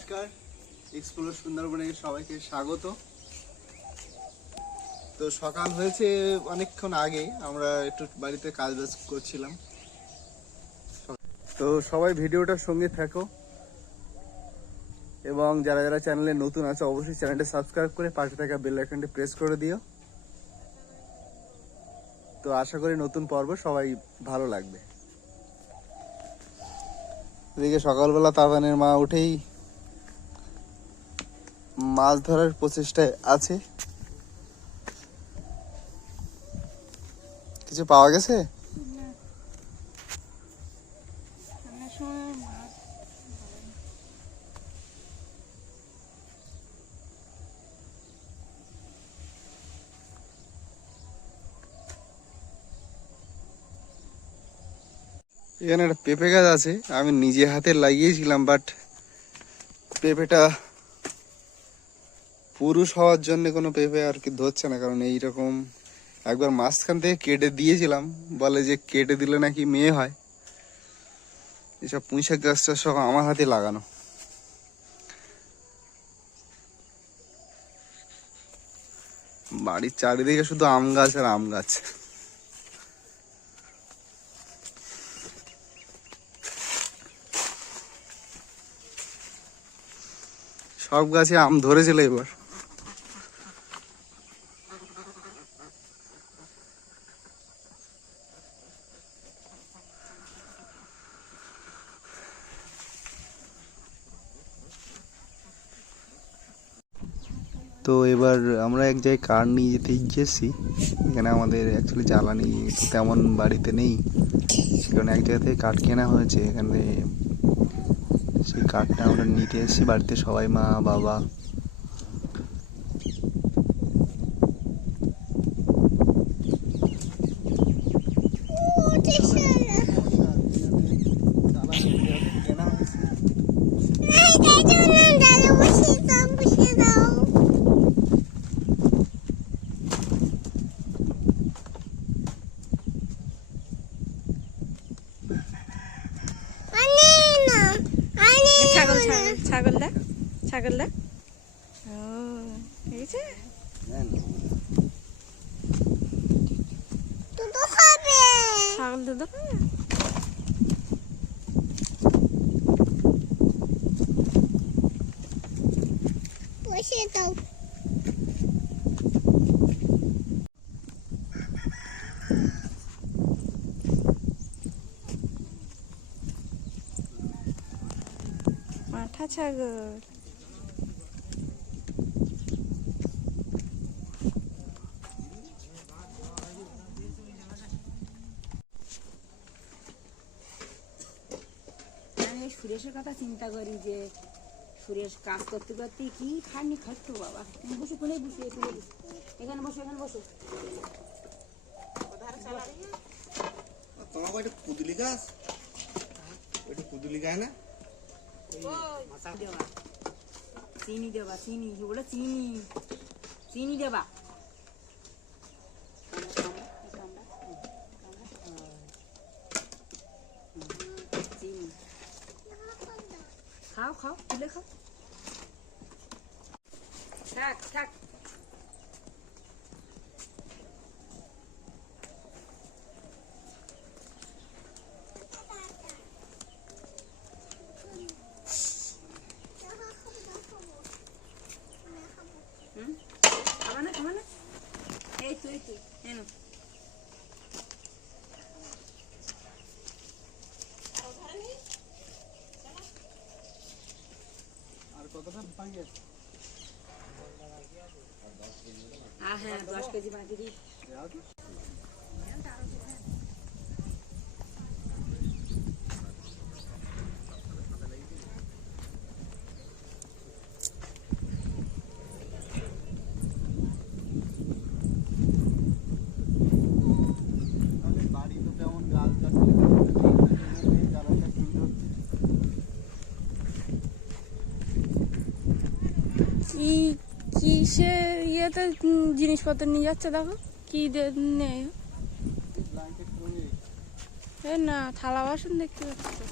নমস্কার, এক্সপ্লোর সুন্দরবনে সবাইকে স্বাগত। তো সকাল হয়েছে অনেকক্ষণ আগে, আমরা একটু বাড়িতে কাজ বাজ করছিলাম। তো সবাই ভিডিওটার সঙ্গে থাকো এবং যারা যারা চ্যানেলে নতুন আছে অবশ্যই চ্যানেলটা সাবস্ক্রাইব করে পাশে থাকা বেল আইকনটি প্রেস করে দিও। তো আশা করি নতুন পর্ব সবাই ভালো লাগবে। এদিকে সকালবেলা তাবানের মা উঠেই মাছ ধরার প্রচেষ্টায় আছে। কিছু পাওয়া গেছে? এখানে একটা পেঁপে গাছ আছে, আমি নিজে হাতে লাগিয়েছিলাম, বাট পেঁপেটা পুরুষ হওয়ার জন্য কোনো পেঁপে আর কি ধরছে না। কারণ এইরকম একবার মাঝখান থেকে কেটে দিয়েছিলাম, বলে যে কেটে দিলে নাকি মেয়ে হয়। এসব পুঁইশাক গাছটা সব আমার হাতে লাগানো। বাড়ির চারিদিকে শুধু আম গাছ আর আম গাছ। সব গাছে আম ধরেছিল এবার। তো এবার আমরা এক জায়গায় কাঠ নিয়ে যেতে গিয়েছি। এখানে আমাদের অ্যাকচুয়ালি জ্বালানি তেমন বাড়িতে নেই, কারণ এক জায়গা থেকে কাঠ কেনা হয়েছে। এখানে সেই কাঠটা আমরা নিতে এসেছি বাড়িতে, সবাই, মা, বাবা। ছাগল দেখ, এই যে ছাগল দুধ খাবে। বসে দাও। মাঠা ছাগল। সুরেশের কথা চিন্তা করি যে সুরেশ কাজ করতে করতে কি খাননি খাচ্ছো বাবা। বসে কোনে বসে এখানে বসো, এখানে বসো। তোমার ওইটা কুদুলি গাছ, ওইটা কুদুলি গাছ না? চিনি দেবা, চিনি ওটা চিনি, চিনি দেবা। খাও খাও, তুলে খাও। থাক থাক। খাবা না, খাবা না? এই তুই এন। হ্যাঁ 10 কেজি বাকি দিই। বাড়ি তো তেমন গাছ গাছ কিসে ইয়েতে জিনিসপত্র নিয়ে যাচ্ছে দেখো কি নেই। না থালা বাসন দেখতে পাচ্ছি।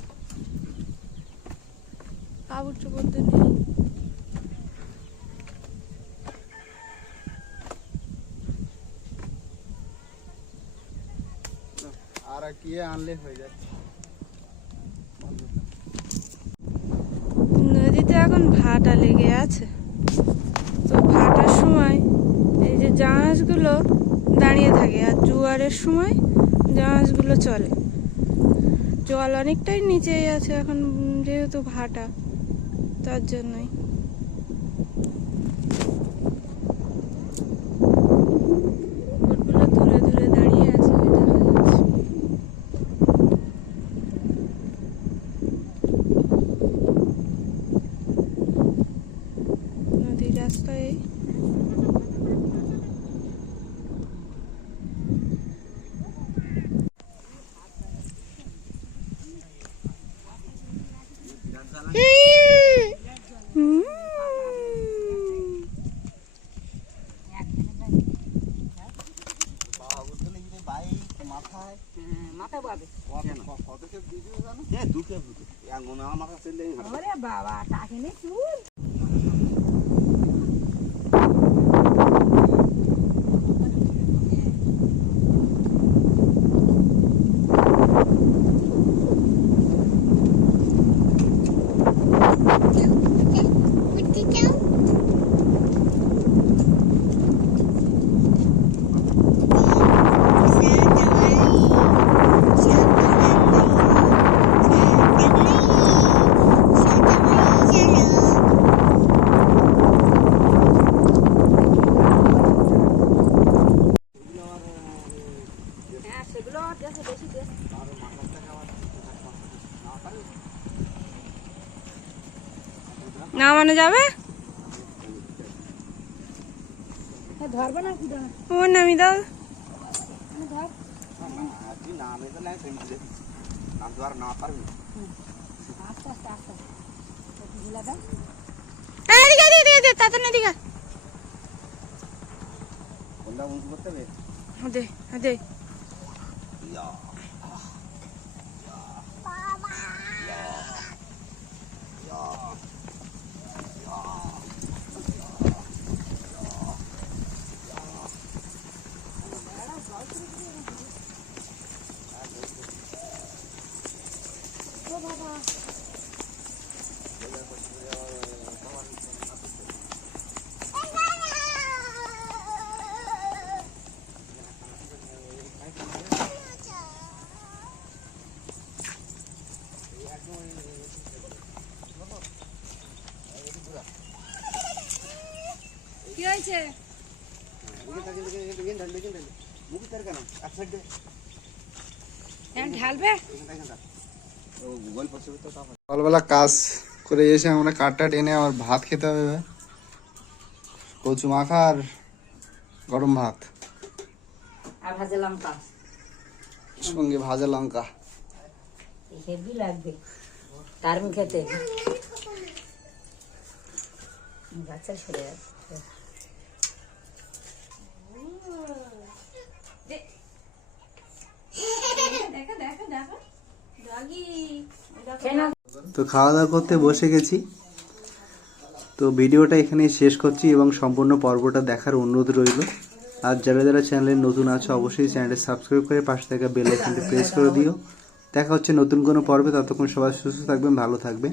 কাপড় চোপড় তো নেই। আর কি আনলে হয়ে যাচ্ছে। নদীতে এখন ভাটা লেগে আছে, তো ভাটার সময় এই যে জাহাজগুলো দাঁড়িয়ে থাকে, আর জোয়ারের সময় জাহাজগুলো চলে। জল অনেকটাই নিচেই আছে এখন, যেহেতু ভাটা, তার জন্যই। বোটগুলো দূরে দূরে দাঁড়িয়ে আছে, ওই দেখা যাচ্ছে। নদীর রাস্তায় মাথা পাবে ওরে বাবা টাকে নে চুল সেগুলো দেখো বেশি দেশ নামানো যাবে? ধরবে না কি দাঁড়া ও নামি দাও। ধর আস্তে আস্তে আস্তে ঝুলা দাও এদিকে এদিকে এদিকে তাড়াতাড়ি এদিকে। দে দে। কি হয়েছে? ঢালবে? সকালবেলা কাজ করে এসে আমরা কাঠটা টেনে আমার ভাত খেতে হবে এবার। কচু মাখা আর গরম ভাত, আর ভাজা লঙ্কা সঙ্গে ভাজা লঙ্কা। হেভি লাগবে দারুণ খেতে। বাচ্চা সরে যাচ্ছে তো খাওয়া দাওয়া করতে বসে গেছি। তো ভিডিওটা এখানেই শেষ করছি এবং সম্পূর্ণ পর্বটা দেখার অনুরোধ রইল। আর যারা যারা চ্যানেলে নতুন আছো অবশ্যই চ্যানেলটা সাবস্ক্রাইব করে পাশে থাকা বেল আইকনটি প্রেস করে দিও। দেখা হচ্ছে নতুন কোনো পর্বে, ততক্ষণ সবাই সুস্থ থাকবেন, ভালো থাকবেন।